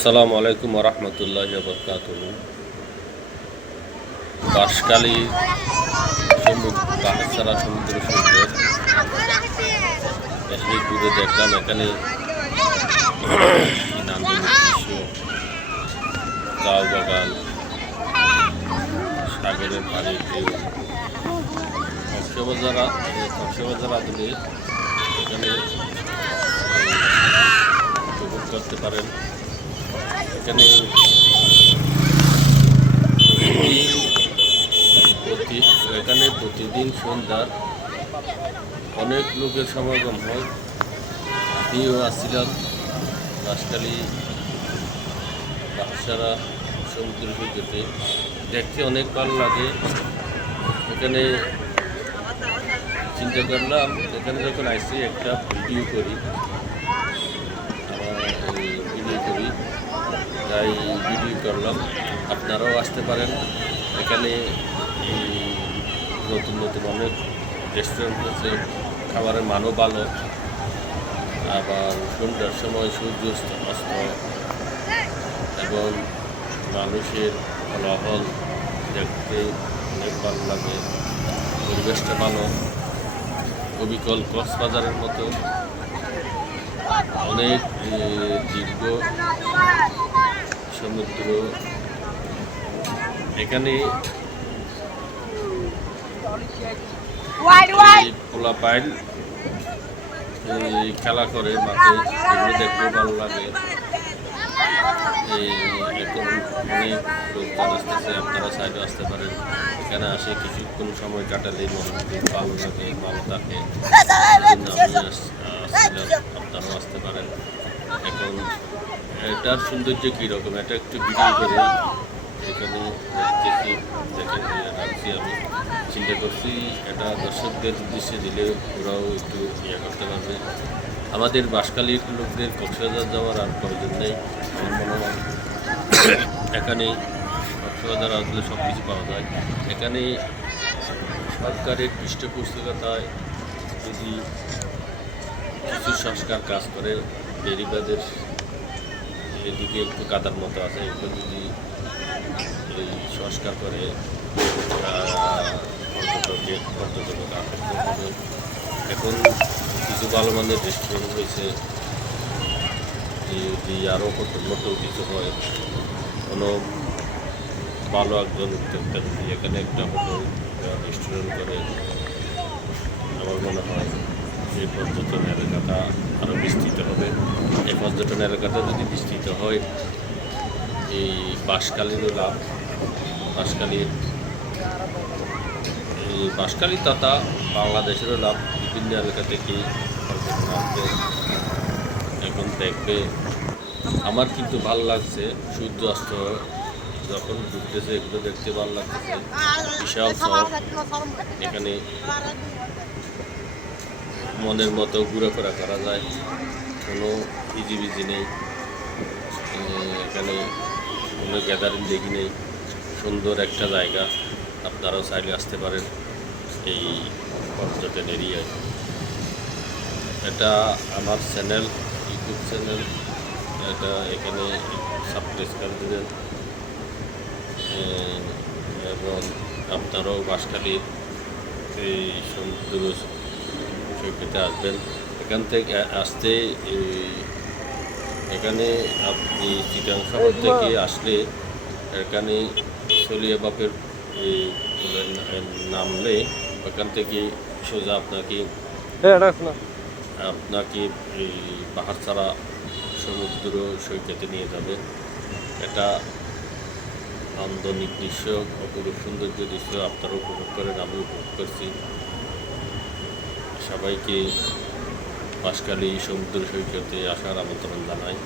আসসালামু আলাইকুম রহমতুল্লাহ বরকাত বাঁশকালী সমুদ্র সমুদ্র সৈকত। ঘুরে দেখলাম, এখানে নান্দনিক দৃশ্য চাও বাগান সাগরের ঢেউ। কক্সবাজার কক্সবাজার এখানে করতে পারেন। এখানে এখানে প্রতিদিন সন্ধ্যা অনেক লোকের সমাগম হয়। আমিও আসছিলাম। বাসকালী বাসারা সমুদ্র সৈকতে। দেখতে অনেক ভালো লাগে। এখানে চিন্তা করলাম, এখানে যখন আসছি একটা ভিডিও করি আমার এই ভিডিও করি তাই ভিডিও করলাম। আপনারাও আসতে পারেন। এখানে নতুন নতুন অনেক রেস্টুরেন্ট আছে। খাবারের মানও ভালো। আবার সন্ধ্যার সময় সূর্য অস্ত। এবং মানুষের ফলাফল দেখতে অনেক ভালো লাগে। পরিবেশটা ভালো। অবিকল কক্সবাজারের মতো। অনেক দীর্ঘ সমুদ্র এখানে. পোলা পাইল খেলা করে মাঠে এগুলো দেখতে ভালো লাগে। এখন অনেক লোকজন আসতেছে আপনারা সাইডে আসতে পারেন। এখানে আসে কিছুক্ষণ সময় কাটালে খুব ভালো লাগে ভালো থাকে। আপনারাও আসতে পারেন। এখন এটার সৌন্দর্য কীরকম এটা একটু ভিডিও করে এখানে দেখে। রাখছি আমি চিন্তা করছি, এটা দর্শকদের উদ্দেশ্যে দিলে ওরাও একটু ইয়ে করতে পারবে। আমাদের বাসকালীর লোকদের কক্সবাজার যাওয়ার আর প্রয়োজন নেই। আমার মনে হয় এখানে কক্সবাজার আসলে সব কিছু পাওয়া যায়। এখানে সরকারের পৃষ্ঠপোষকতায় যদি কিছু সংস্কার কাজ করে বেরিবাদের এদিকে একটু কাদার মতো আছে এগুলো যদি এই সংস্কার করে আহ, পর্যটক এখন কিছু ভালো মানের রেস্টুরেন্ট হয়েছে যদি আরও কত কিছু হয় কোনো ভালো একজন উদ্যোক্তা যদি এখানে একটা হোটেল রেস্টুরেন্ট করে আমার মনে হয় এই পর্যটন এলাকাটা আরও বিস্তৃত হবে। এই পর্যটন এলাকাটা যদি বিস্তৃত হয়, এই বাঁশকালীরও লাভ। বাঁশকালীর এই বাঁশকালী তথা বাংলাদেশেরও লাভ। বিভিন্ন এলাকা থেকে পর্যটন আসবে এখন দেখবে। আমার কিন্তু ভালো লাগছে সূর্য অস্ত যখন ঘুরতেছে, এগুলো দেখতে ভালো লাগতেছে। বিশাল সব এখানে মনের মতো ঘোরাফেরা করা যায়। কোনো ইজি ইজিবিজি নেই। এখানে কোনো গ্যাদারিং দেখি নেই। সুন্দর একটা জায়গা। আপনারাও চাইলে আসতে পারেন এই পর্যটন এরিয়ায়। এটা আমার চ্যানেল ইউটিউব চ্যানেল এটা এখানে সাবস্ক্রাইব করে দেবেন এবং আপনারাও বাঁশখালীর এই সমুদ্র সৈকতে আসবেন। এখান থেকে আসতে এখানে আপনি চিটাং শহর থেকে আসলে এখানে সলিয়া বাপের নামলে ওখান থেকে সোজা আপনাকে আপনাকে এই পাহাড়ছাড়া সমুদ্র সৈকতে নিয়ে যাবে। এটা নান্দনিক দৃশ্য অপরূপ সৌন্দর্য দৃশ্য আপনারা উপভোগ করেন আমি উপভোগ করছি। সবাইকে বাঁশখালী সমুদ্র সৈকতে আসার আমন্ত্রণ জানাই।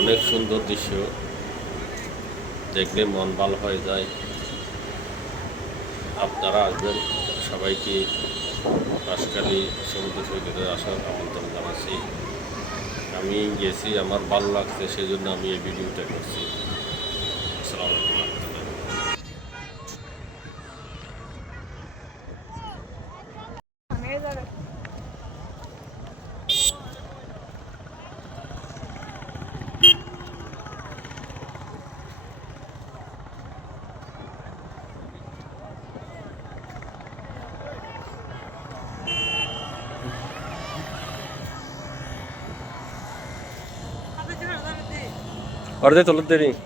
অনেক সুন্দর দৃশ্য। দেখলে মন ভালো হয়ে যায়। আপনারা আসবেন। সবাইকে বাঁশখালী সমুদ্র সৈকতে আসার আমন্ত্রণ জানাচ্ছি। আমি গেছি, আমার ভালো লাগছে সেই জন্য আমি এই ভিডিওটা করছি। আসসালামু আলাইকুম। வருதே சொல்ல தெரியும்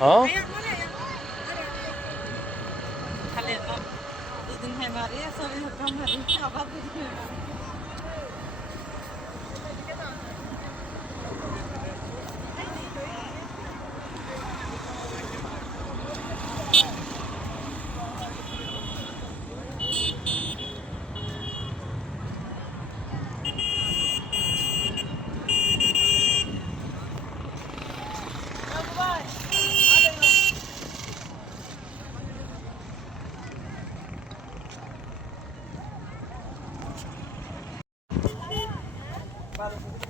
Huh? Bye.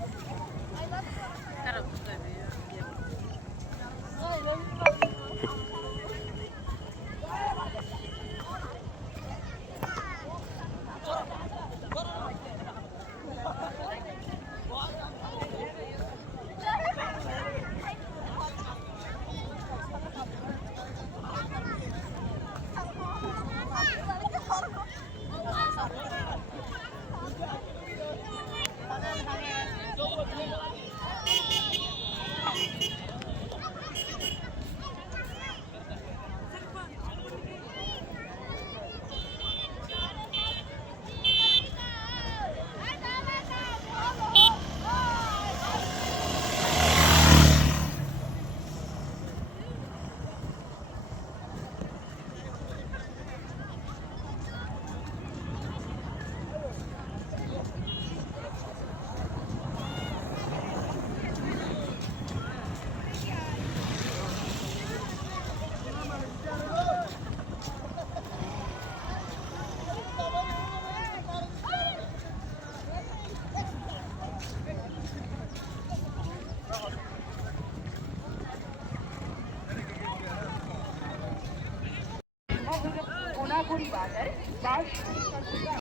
বাজার বাস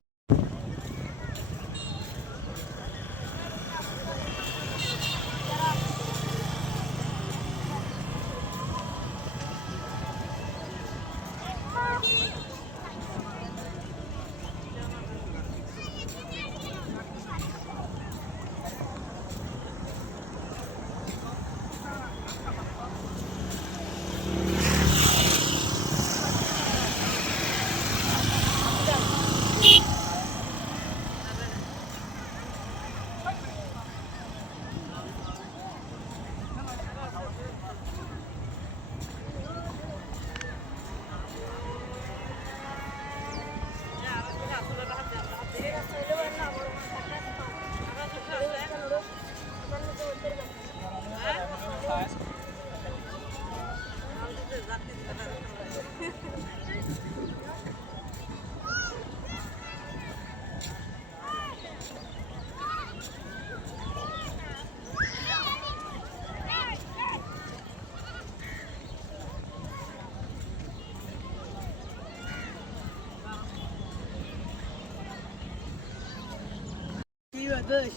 认识，